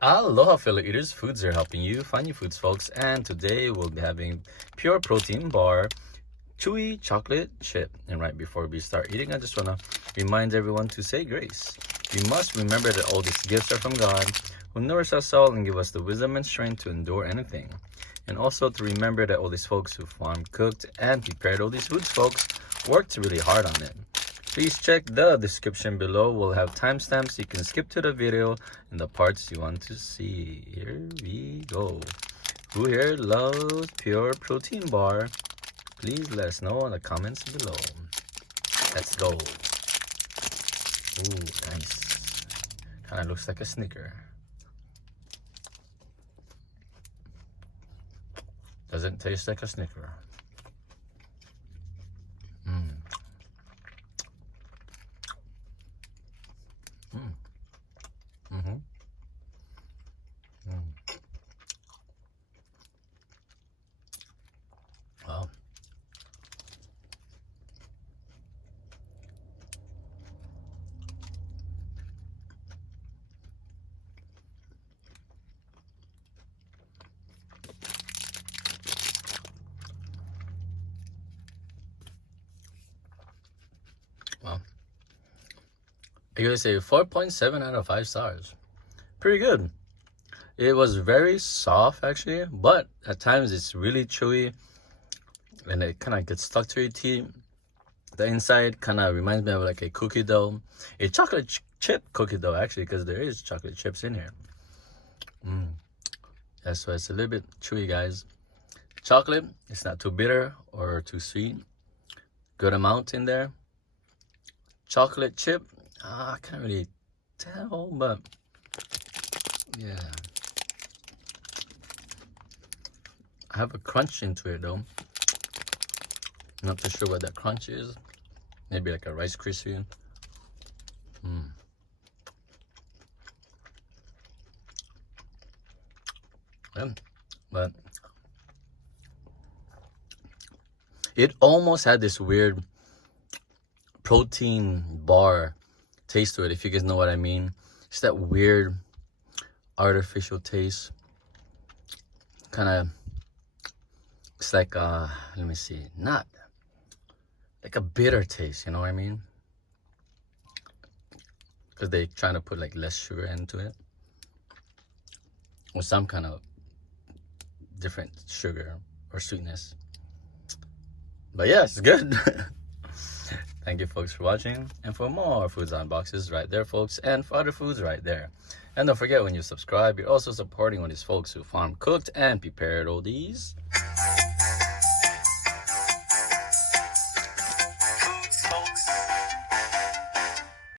Aloha fellow eaters, Foodz are helping you find your foods folks, and today we'll be having pure protein bar chewy chocolate chip. And right before we start eating, I just want to remind everyone to say grace. We must remember that all these gifts are from God, who nourish us all and give us the wisdom and strength to endure anything. And also to remember that all these folks who farmed, cooked, and prepared all these foods folks worked really hard on it. Please check the description below. We'll have timestamps so you can skip to the video and the parts you want to see. Here we go. Who here loves pure protein bar? Please let us know in the comments below. Let's go. Ooh, nice. Kind of looks like a Snicker. Doesn't taste like a Snicker. Wow. Wow. I gotta say 4.7 out of 5 stars. Pretty good. It was very soft actually, but at times it's really chewy and it kind of gets stuck to your teeth. The inside kind of reminds me of like a cookie dough, a chocolate chip cookie dough actually, because there is chocolate chips in here. That's why it's a little bit chewy, guys. Chocolate, it's not too bitter or too sweet. Good amount in there. Chocolate chip, I can't really tell, but yeah. I have a crunch into it though. Not too sure what that crunch is. Maybe like a Rice Krispie. Yeah, but it almost had this weird protein bar taste to it, if you guys know what I mean. It's that weird artificial taste. Kind of, it's like let me see, not like a bitter taste, you know what I mean? Because they trying to put like less sugar into it, or some kind of different sugar or sweetness. But yeah, it's good. Thank you folks for watching, and for more Foodz Unboxes right there folks, and for other foods right there. And don't forget, when you subscribe, you're also supporting all these folks who farm, cooked, and prepared all these